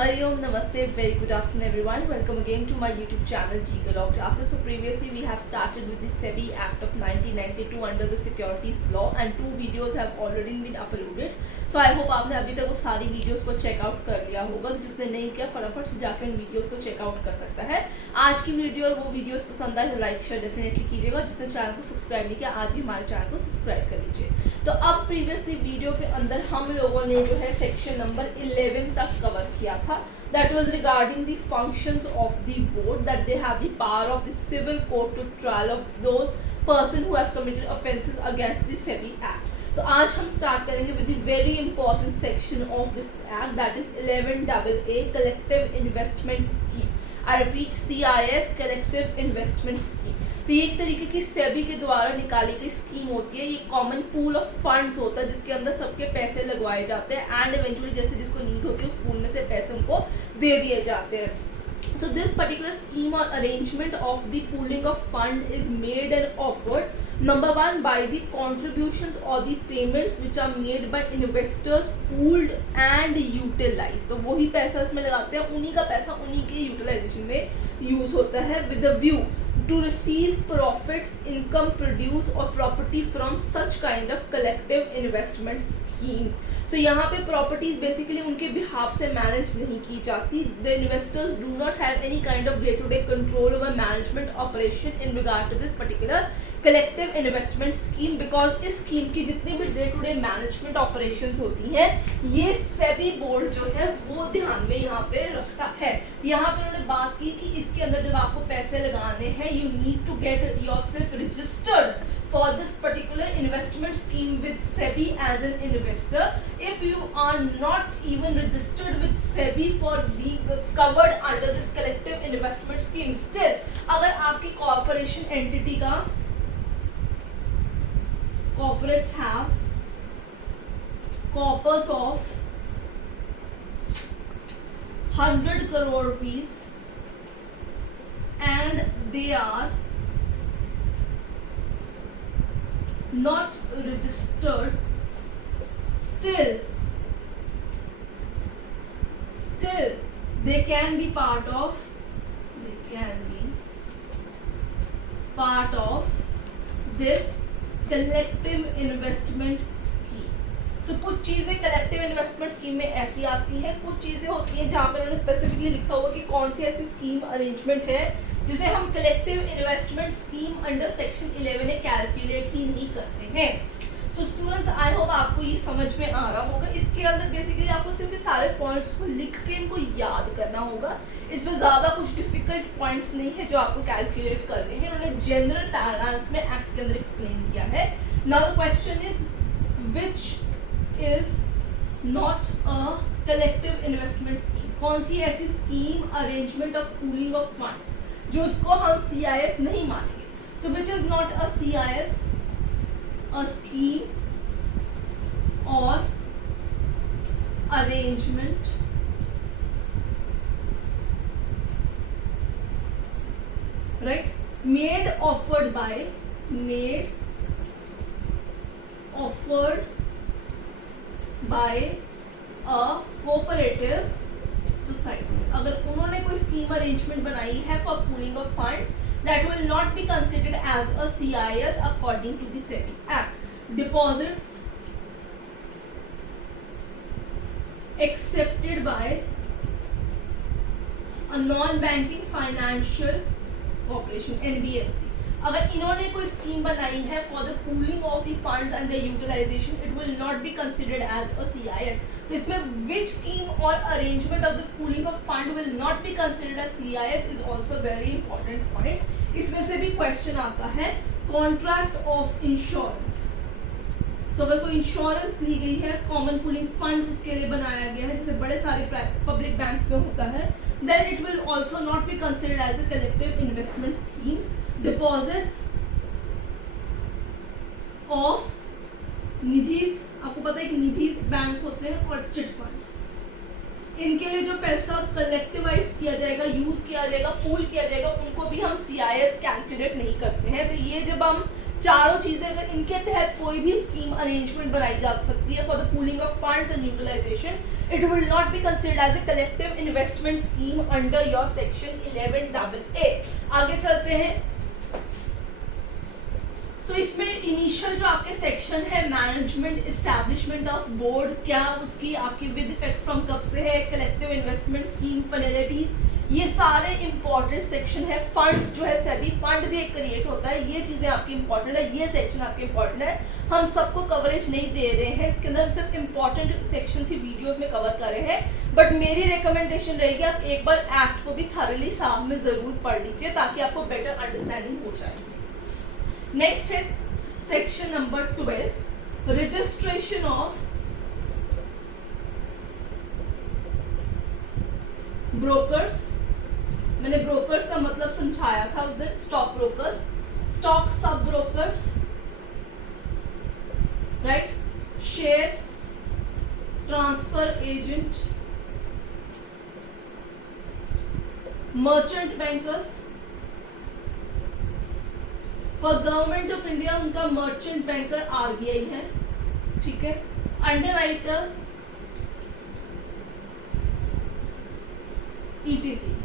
Hariom, Namaste, very good afternoon everyone. Welcome again to my YouTube channel GK Law Classes. So previously we have started with the SEBI Act of 1992 under the Securities Law and 2 videos have already been uploaded. So I hope आपने अभी तक वो सारी videos को checkout कर लिया होगा. जिसने नहीं किया फटाफट से जाकर इन वीडियोस को चेकआउट कर सकता है. आज की वीडियो और वो वीडियोस पसंद आए तो लाइक शेयर डेफिनेटली कीजिएगा. जिसने चैनल को सब्सक्राइब नहीं किया आज ही हमारे चैनल को सब्सक्राइब कर लीजिए. तो अब प्रीवियसली वीडियो के अंदर हम लोगों ने जो है सेक्शन नंबर 11 तक कवर किया था. That was regarding the functions of the board, that they have the power of the civil court to trial of those person who have committed offences against the SEBI Act. तो आज हम start करेंगे with the very important section of this act, that is 11AA collective investment scheme. I repeat, CIS collective investment scheme. तो ये एक तरीके की सेबी के द्वारा निकाली गई स्कीम होती है. ये कॉमन पूल ऑफ फंड्स होता है जिसके अंदर सबके पैसे लगवाए जाते हैं एंड इवेंचुअली जैसे जिसको नीड होती है उस पूल में से पैसे उनको दे दिए जाते हैं. So this particular scheme or arrangement of the pooling of fund is made and offered, number one, by the contributions or the payments which are made by investors pooled and utilized. तो वही पैसा इसमें लगाते हैं, उन्हीं का पैसा उन्हीं के यूटिलाइजेशन में यूज होता है with a view to receive profits, income produce or property from such kind of collective investment schemes. So यहाँ पे प्रॉपर्टीज बेसिकली उनके बिहाफ से मैनेज नहीं की जाती. The investors do not have any kind of day to day control over management operation in regard to this particular collective investment scheme, because इस scheme की जितनी भी day to day management operations होती हैं ये सेबी बोर्ड जो है वो ध्यान में यहाँ पे रखता है. यहाँ पे उन्होंने बात की कि इसके अंदर जब आपको पैसे लगाने हैं you need to get yourself registered for this particular investment scheme with SEBI as an investor. If you are not even registered with SEBI for being covered under this collective investment scheme, still अगर आपकी corporation entity का corporates have corpus of 100 crore rupees and they are not registered, still they can be part of this collective investment scheme. So कुछ चीजें collective investment scheme में ऐसी आती हैं, कुछ चीजें होती हैं जहाँ पे उन्होंने स्पेसिफिकली लिखा हुआ कि कौन सी ऐसी स्कीम अरेंजमेंट है जिसे हम collective investment scheme under section 11 calculate ही नहीं करते हैं. सो स्टूडेंट्स, आई होप आपको ये समझ में आ रहा होगा. इसके अंदर बेसिकली आपको सिर्फ सारे पॉइंट्स को लिख के इनको याद करना होगा. इसमें ज़्यादा कुछ डिफिकल्ट पॉइंट्स नहीं है जो आपको कैलकुलेट करने हैं. उन्होंने जनरल पैराग्राफ्स में एक्ट के अंदर एक्सप्लेन किया है. Now the question is which is not a collective investment scheme. कौन सी ऐसी scheme arrangement of pooling of funds जो इसको हम CIS नहीं मानेंगे. So which is not a CIS, a scheme or arrangement right made offered by a cooperative society. अगर उन्होंने कोई स्कीम अरेंजमेंट बनाई है for pooling of funds, that will not be considered as a CIS according to the SEBI Act. Deposits accepted by a non-banking financial corporation NBFC. अगर इन्होंने कोई scheme बनाई है for the pooling of the funds and the utilisation, it will not be considered as a CIS. तो इसमें which scheme और arrangement of the pooling of fund will not be considered as CIS is also very important point. इसमें से भी question आता है contract of insurance. सो अगर कोई इंश्योरेंस ली गई है, कॉमन पूलिंग फंड उसके लिए बनाया गया है जैसे बड़े सारे पब्लिक बैंक्स में होता है, then it will also not be considered as a collective investment schemes. Deposits of निधीज, आपको पता है कि निधीज बैंक होते हैं और चिट फंड्स, इनके लिए जो पैसा कलेक्टिवाइज किया जाएगा, यूज किया जाएगा, पूल किया जाएगा, उनको भी हम CIS कैलकुलेट नहीं करते हैं. तो ये जब हम चारों चीजें अगर इनके तहत कोई भी स्कीम अरेंजमेंट बनाई जा सकती है for the pooling of funds and utilisation, it will not be considered as a collective investment scheme under your section 11AA। आगे चलते हैं। तो इसमें इनिशियल जो आपके सेक्शन है मैनेजमेंट एस्टैब्लिशमेंट ऑफ बोर्ड, क्या उसकी आपकी विद इफेक्ट फ्रॉम कब से है, कलेक्टिव इन्वेस्टमेंट स्कीम पेनल्टीज, ये सारे इंपॉर्टेंट सेक्शन है। फंड्स जो है सेबी फंड भी एक क्रिएट होता है, ये चीजें आपकी इंपॉर्टेंट है, ये सेक्शन आपके इंपॉर्टेंट है। हम सबको कवरेज नहीं दे रहे हैं, इसके अंदर हम सिर्फ इंपॉर्टेंट सेक्शन ही वीडियोस में कवर कर रहे हैं, बट मेरी रिकमेंडेशन रहेगी आप एक बार एक्ट को भी थॉरली साथ में जरूर पढ़ लीजिए ताकि आपको बेटर अंडरस्टैंडिंग हो जाए। नेक्स्ट है section number 12, registration of brokers. मैंने ब्रोकर्स का मतलब समझाया था उस दिन, स्टॉक ब्रोकर्स, स्टॉक सब brokers, right, share transfer agent, merchant bankers. For government of India उनका मर्चेंट बैंकर आरबीआई है, ठीक है। Underwriter etc.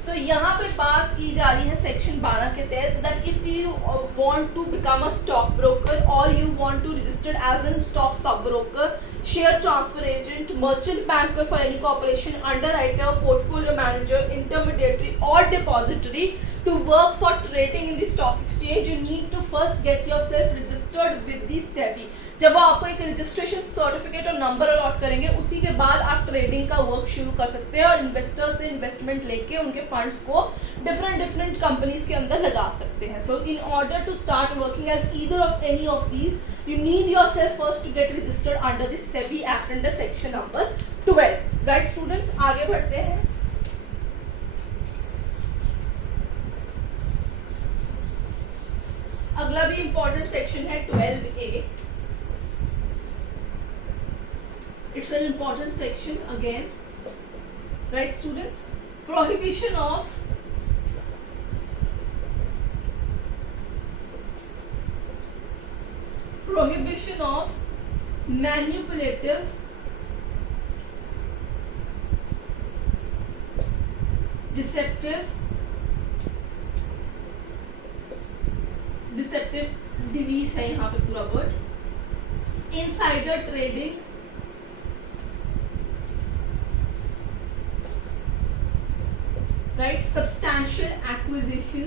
सो यहाँ पे बात की जा रही है सेक्शन 12 के तहत that if you want to become a stock broker or you want to registered as an stock sub broker, share transfer agent, merchant banker for any corporation, underwriter, portfolio manager, intermediary or depository to work for trading in the stock exchange, you need to first get yourself registered with the SEBI। जब वो आपको एक registration certificate और number allot करेंगे उसी के बाद आप ट्रेडिंग का वर्क शुरू कर सकते हैं और इन्वेस्टर्स से इन्वेस्टमेंट लेके उनके फंड्स को डिफरेंट कंपनीज के अंदर लगा सकते हैं। So in order to start working as either of any of these, you need yourself first to get registered under the SEBI Act under section number 12, right students। आगे बढ़ते हैं। अगला भी इंपॉर्टेंट सेक्शन है 12A। It's an important section again, right students. Prohibition of manipulative, deceptive devices है यहाँ पे पूरा word, insider trading, right, substantial acquisition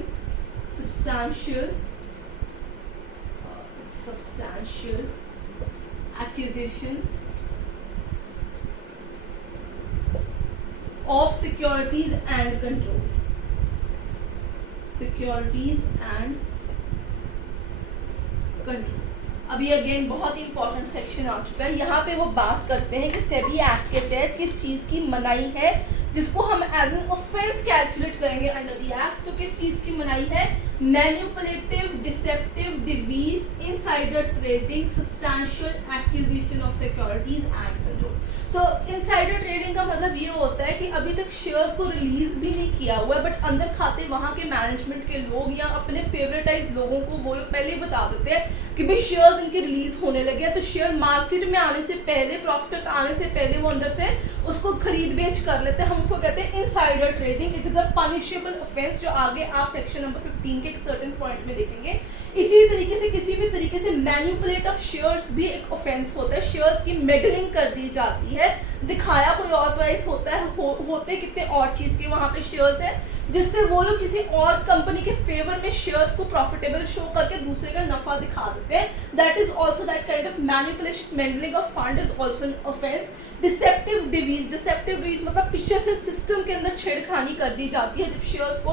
of securities and control, अभी अगेन बहुत ही इंपॉर्टेंट सेक्शन आ चुका है। यहाँ पे वो बात करते हैं कि सेबी एक्ट के तहत किस चीज़ की मनाही है जिसको हम एज एन ऑफेंस कैलकुलेट करेंगे अंडर द एक्ट। तो किस चीज़ की मनाही है? Manipulative, deceptive, devices, insider trading, substantial acquisition of securities and control. So insider trading का मतलब ये होता है कि अभी तक शेयर्स को रिलीज भी नहीं किया हुआ है, बट अंदर खाते वहाँ के मैनेजमेंट के लोग या अपने फेवरेटाइज लोगों को वो लोग पहले ही बता देते हैं कि भाई शेयर्स इनके रिलीज होने लगे हैं, तो शेयर मार्केट में आने से पहले, प्रॉस्पेक्ट आने से पहले वो अंदर से उसको खरीद बेच कर लेते हैं। हम उसको कहते हैं insider trading. It is a punishable offence, जो आगे आप सेक्शन नंबर 15 के एक सर्टेन पॉइंट में देखेंगे। इसी तरीके से किसी भी तरीके से मैन्युपुलेट ऑफ शेयर्स भी एक ऑफेंस होता है। शेयर्स की मेडलिंग कर दी जाती है, दिखाया कोई और प्राइस होता है, होते कितने और चीज के वहां पे शेयर्स है, जिससे वो लोग किसी और कंपनी के फेवर में शेयर्स को प्रॉफिटेबल शो करके दूसरे का नफा दिखा देते हैं। That is also that kind of manipulation, meddling of fund is also an offence. Deceptive devices, deceptive devices मतलब पीछे से सिस्टम के अंदर छेड़खानी कर दी जाती है जब शेयर्स को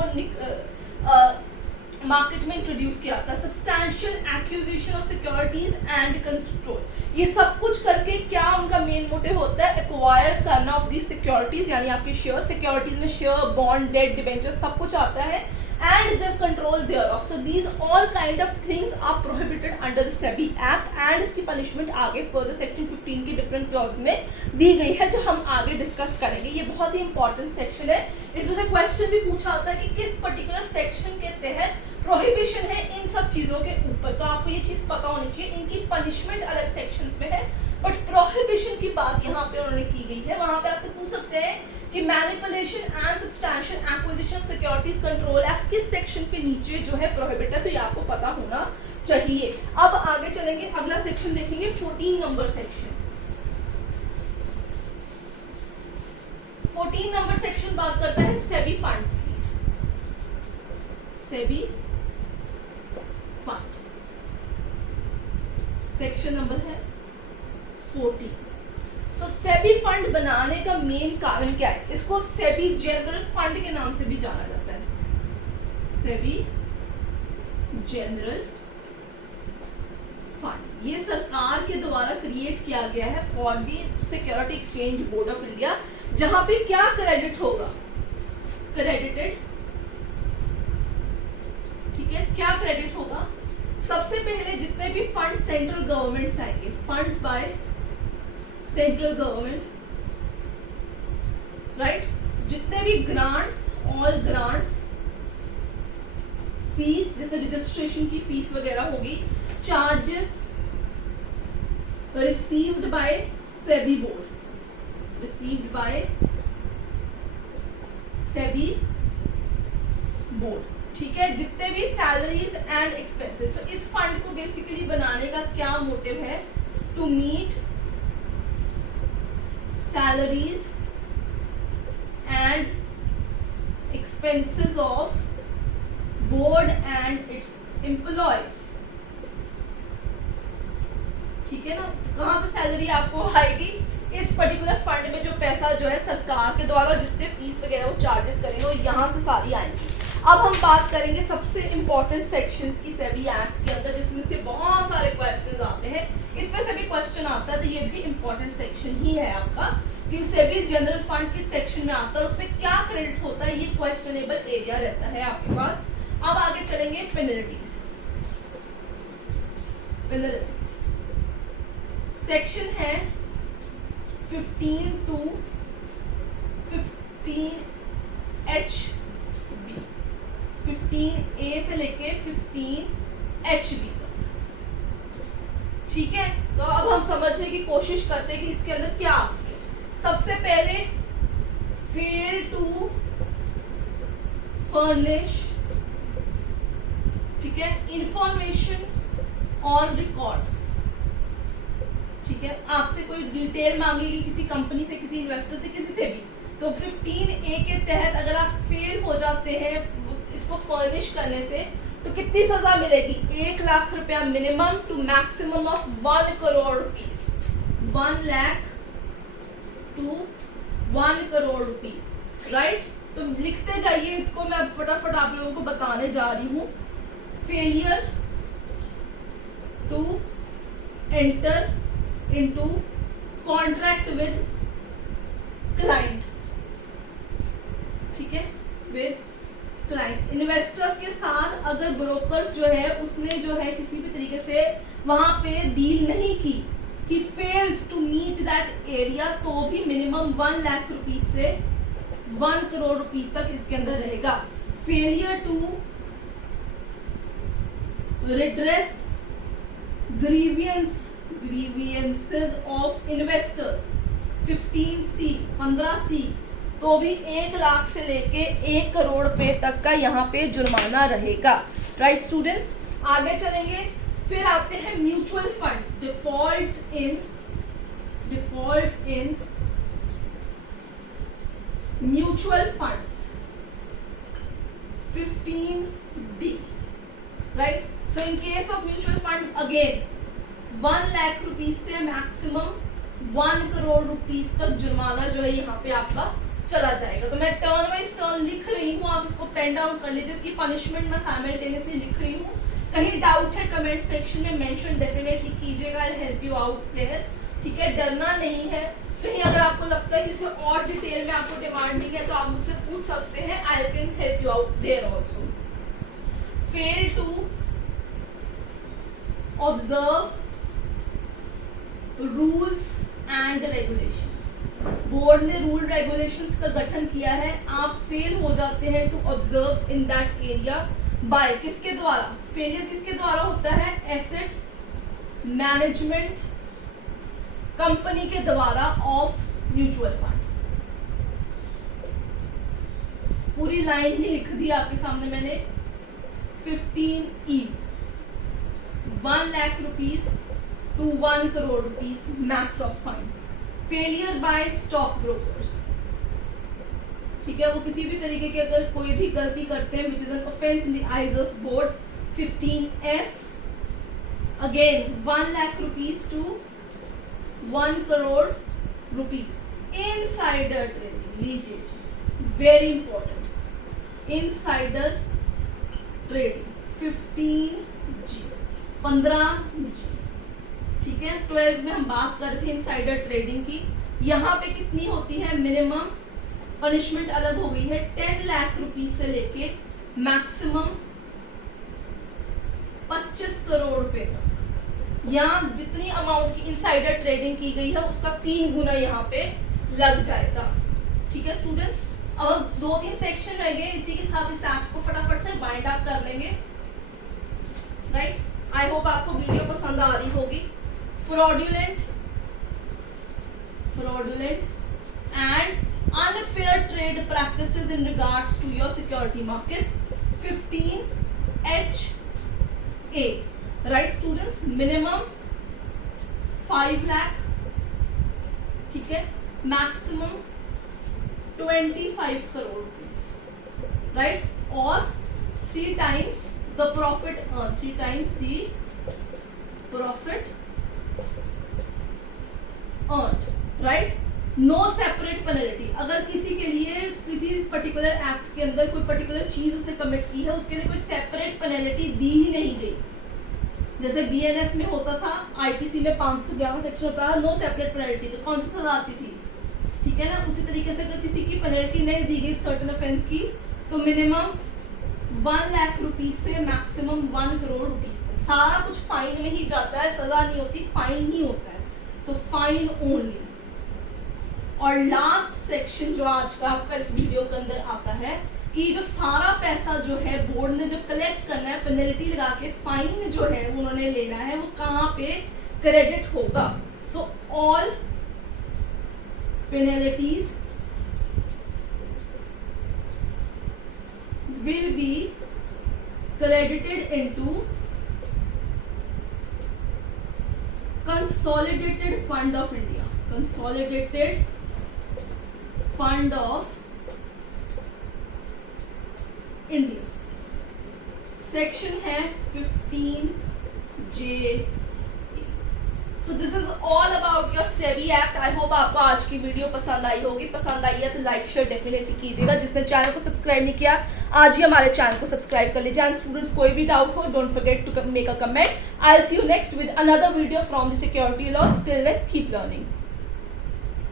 मार्केट में इंट्रोड्यूस किया था। Substantial acquisition of securities and control, ये सब कुछ करके क्या उनका मेन मोटिव होता है? एक्वायर करना ऑफ दी सिक्योरिटीज, यानी आपके शेयर, सिक्योरिटीज में शेयर, बॉन्ड, डेट, डिबेंचर सब कुछ आता है। and the control thereof. So these all kind of things are prohibited under the SEBI Act and इसकी punishment आगे further section 15 की different clause में दी गई है जो हम आगे discuss करेंगे. ये बहुत ही important section है. इसमें से question भी पूछा होता है कि किस particular section के तहत prohibition है इन सब चीज़ों के ऊपर. तो आपको ये चीज़ पता होनी चाहिए. इनकी punishment अलग sections में है बट प्रोहिबिशन की बात यहाँ पे उन्होंने की गई है. वहां पे आपसे पूछ सकते हैं कि manipulation and substantial acquisition of securities control act किस सेक्शन के नीचे जो है प्रोहिबिट है, तो ये आपको पता होना चाहिए. अब आगे चलेंगे, अगला सेक्शन देखेंगे 14 नंबर सेक्शन. 14 नंबर सेक्शन बात करता है सेबी फंड्स की. सेबी फंड सेक्शन नंबर है 14. तो सेबी फंड बनाने का मेन कारण क्या है? इसको सेबी जनरल फंड के नाम से भी जाना जाता है. सेबी जनरल फंड ये सरकार के द्वारा क्रिएट किया गया है for the security exchange board of India, जहां पे क्या क्रेडिट होगा? क्रेडिटेड. ठीक है, क्या क्रेडिट होगा? सबसे पहले जितने भी फंड सेंट्रल गवर्नमेंट से आएंगे, funds by central government, right, जितने भी ग्रांट्स, ऑल ग्रांट्स, फीस जैसे रजिस्ट्रेशन की फीस वगैरह होगी, charges received by SEBI board, received by SEBI board. ठीक है, जितने भी सैलरीज एंड एक्सपेंसेस. तो इस फंड को बेसिकली बनाने का क्या मोटिव है? To meet salaries and expenses of board and its employees. ठीक है ना, कहाँ से सैलरी आपको आएगी? इस पर्टिकुलर फंड में जो पैसा जो है सरकार के द्वारा जितने फीस वगैरह वो चार्जेस करेंगे वो यहाँ से सारी आएंगी. अब हम बात करेंगे सबसे इंपॉर्टेंट सेक्शंस की सेबी एक्ट के अंदर, जिसमें से बहुत सारे क्वेश्चंस आते हैं. इसमें से भी क्वेश्चन आता है तो ये भी इंपॉर्टेंट सेक्शन ही है आपका कि सेबी जनरल फंड किस सेक्शन में आता है और उसमें क्या क्रेडिट होता है, ये क्वेश्चनेबल एरिया रहता है आपके पास. अब आगे चलेंगे पेनल्टीज. पेनल्टीज सेक्शन है 15 to 15H, 15A से लेके 15HB तक. ठीक है, तो अब हम समझने की कोशिश करते हैं कि इसके अंदर क्या आता है. सबसे पहले फेल टू फर्निश, ठीक है, इंफॉर्मेशन ऑन रिकॉर्ड्स. ठीक है, आपसे कोई डिटेल मांगेगी किसी कंपनी से, किसी इन्वेस्टर से, किसी से भी, तो 15A के तहत अगर आप फेल हो जाते हैं इसको फर्निश करने से तो कितनी सजा मिलेगी? 1 लाख रुपया minimum to maximum of 1 crore rupees. 1 lakh to 1 crore rupees, right. तो लिखते जाइए इसको, मैं फटाफट आप लोगों को बताने जा रही हूँ. Failure to enter into contract with client. ठीक है, विद क्लाइंट. इन्वेस्टर्स के साथ अगर ब्रोकर जो है उसने जो है किसी भी तरीके से वहां पे डील नहीं की, he fails to meet that area, तो भी मिनिमम 1 लाख रुपीस से 1 करोड़ रुपए तक इसके अंदर रहेगा. Failure to redress grievances of investors 15C 15C, तो भी 1 लाख से लेके 1 करोड़ रुपए तक का यहाँ पे जुर्माना रहेगा. राइट स्टूडेंट्स, आगे चलेंगे. फिर आते हैं mutual funds. Default in mutual funds 15D. Right, so in case of mutual fund again 1 lakh rupees से मैक्सिमम 1 करोड़ रुपीस तक जुर्माना जो है यहाँ पे आपका चला जाएगा. तो मैं टर्न वाइज टर्न लिख रही हूँ, आप इसको पेन डाउन कर लीजिए. इसकी पनिशमेंट मैं साइमल्टेनियसली लिख रही हूँ. कहीं डाउट है कमेंट सेक्शन में मेंशन डेफिनेटली कीजिएगा. I help you out there. ठीक है, डरना नहीं है. कहीं अगर आपको लगता है किसी और डिटेल में आपको डिमांडिंग है तो आप मुझसे पूछ सकते हैं. I can help you out there also. fail to observe rules and regulations. Board ने रूल रेगुलेशंस का गठन किया है, आप फेल हो जाते हैं to observe in that area by किसके द्वारा, फेलियर किसके द्वारा होता है, एसेट मैनेजमेंट कंपनी के द्वारा ऑफ म्यूचुअल फंड्स. पूरी लाइन ही लिख दी आपके सामने मैंने. 15E 1 lakh rupees to 1 crore rupees max of fund. Failure by stock brokers. ठीक है, वो किसी भी तरीके की अगर कोई भी गलती करते हैं which is an offence in the eyes of board. 15F again 1 lakh rupees to 1 crore rupees. Insider trading लीजिए, very important. Insider trading 15G 15G. ठीक है, 12 में हम बात कर रहे थे इनसाइडर ट्रेडिंग की. यहाँ पे कितनी होती है, मिनिमम पनिशमेंट अलग हो गई है 10 लाख रुपीज से लेके मैक्सिमम 25 करोड़ रुपए तक. यहाँ जितनी अमाउंट की इनसाइडर ट्रेडिंग की गई है उसका 3 गुना यहाँ पे लग जाएगा. ठीक है स्टूडेंट्स, अब 2-3 सेक्शन रह गए, इसी के साथ इस एक्ट को फटाफट से बाइंड अप कर लेंगे. राइट, आई होप आपको वीडियो पसंद आ रही होगी. fraudulent and unfair trade practices in regards to your security markets. 15HA. Right students, minimum 5 lakh. ठीक है, maximum 25 crore rupees. Right, or 3 times the profit earned. 3 times the profit earned. Right, no separate penalty. अगर किसी के लिए किसी particular act के अंदर कोई पर्टिकुलर चीज उसने कमिट की है, उसके लिए कोई सेपरेट पेनल्टी दी ही नहीं गई. जैसे बीएनएस में होता था, आईपीसी में 511 सेक्शन होता था, नो सेपरेट पेनल्टी, तो कौन सी सजा आती थी. ठीक है ना, उसी तरीके से अगर किसी की पेनल्टी नहीं दी गई सर्टेन ऑफेंस की, तो मिनिमम 1 लाख रुपीज से मैक्सिमम 1 करोड़ रुपीज तक. सारा कुछ फाइन में ही जाता है, सजा नहीं होती, फाइन ही होता है. So fine only. और लास्ट सेक्शन जो आज का आपका इस वीडियो के अंदर आता है कि जो सारा पैसा जो है बोर्ड ने जब कलेक्ट करना है, पेनल्टी लगा के फाइन जो है उन्होंने लेना है, वो कहाँ पे क्रेडिट होगा. So all penalties will be credited into consolidated fund of India. Consolidated fund of India. Section है 15J. So this is all about your SEBI act. I hope आपको आज की वीडियो पसंद आई होगी. पसंद आई है तो लाइक शेयर डेफिनेटली कीजिएगा. जिसने चैनल को सब्सक्राइब नहीं किया, आज ही हमारे चैनल को सब्सक्राइब कर लीजिए. एंड स्टूडेंट्स, कोई भी डाउट हो, don't forget to make a comment. I will see you next with another video from the security laws. Till then keep learning.